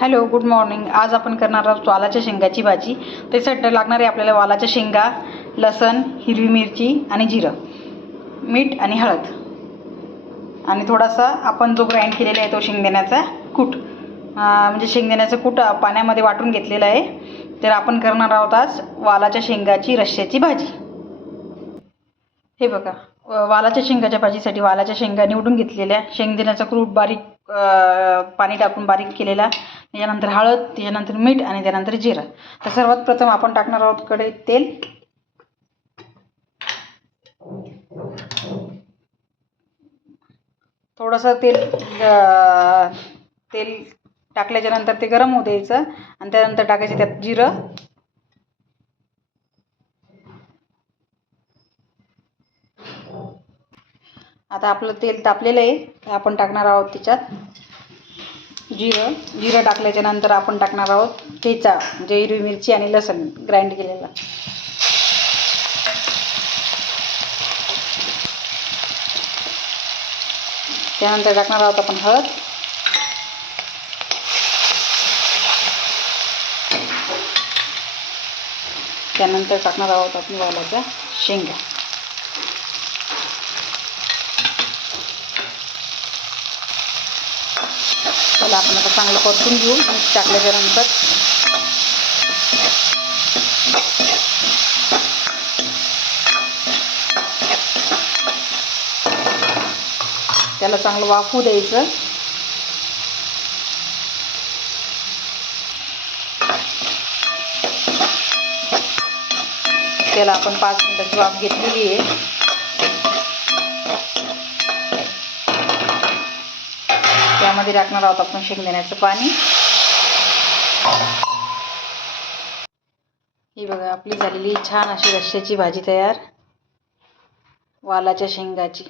Hello, good morning. आज आपण करणार आहोत वालाच्या शेंगाची भाजी. त्यासाठी लागणार आहे आपल्याला वालाच्या शेंगा, लसण, हिरवी मिरची आणि जिरं, मीठ आणि हळद आणि थोडासा आपण जो ग्राइंड केलेला आहे तो शेंगदाण्याचा कूट, म्हणजे शेंगदाण्याचं कूट पाण्यामध्ये वाटून घेतलेलं आहे. तर आपण करणार आहोत आज वालाच्या शेंगाची रश्श्याची भाजी. हे बघा, वालाच्या शेंगाच्या भाजीसाठी वालाच्या शेंगा निवडून घेतलेल्या, शेंगदाण्याचा कूट बारीक पाणी टाकून बारीक केलेला, त्याच्यानंतर हळद, त्याच्यानंतर मीठ आणि त्यानंतर जिरं. तर सर्वात प्रथम आपण टाकणार आहोत कढईत तेल. थोडंसं तेल टाकल्याच्यानंतर ते गरम होऊ द्यायचं आणि त्यानंतर टाकायचं त्यात जिरं, आता आपलं तेल तापलेलं आहे. आपण टाकणार आहोत त्याच्यात जिरं टाकल्याच्या नंतर आपण टाकणार आहोत ठेचा, म्हणजे हिरवी मिरची आणि लसण ग्राइंड केलेला. त्यानंतर टाकणार आहोत आपण हळद, त्यानंतर टाकणार आहोत आपण वालाच्या शेंगा. त्याला आपण आता चांगलं परतून घेऊ. मीठ टाकल्याच्यानंतर त्याला चांगलं वाफू द्यायचं. त्याला आपण 5 मिनिटाची वाफ घेतलेली आहे. त्यामध्ये टाकणार आहोत आपण शेंगदाण्याचं पाणी. ही बघा, आपली झालेली छान अशी रश्श्याची भाजी तयार, वालाच्या शेंगाची.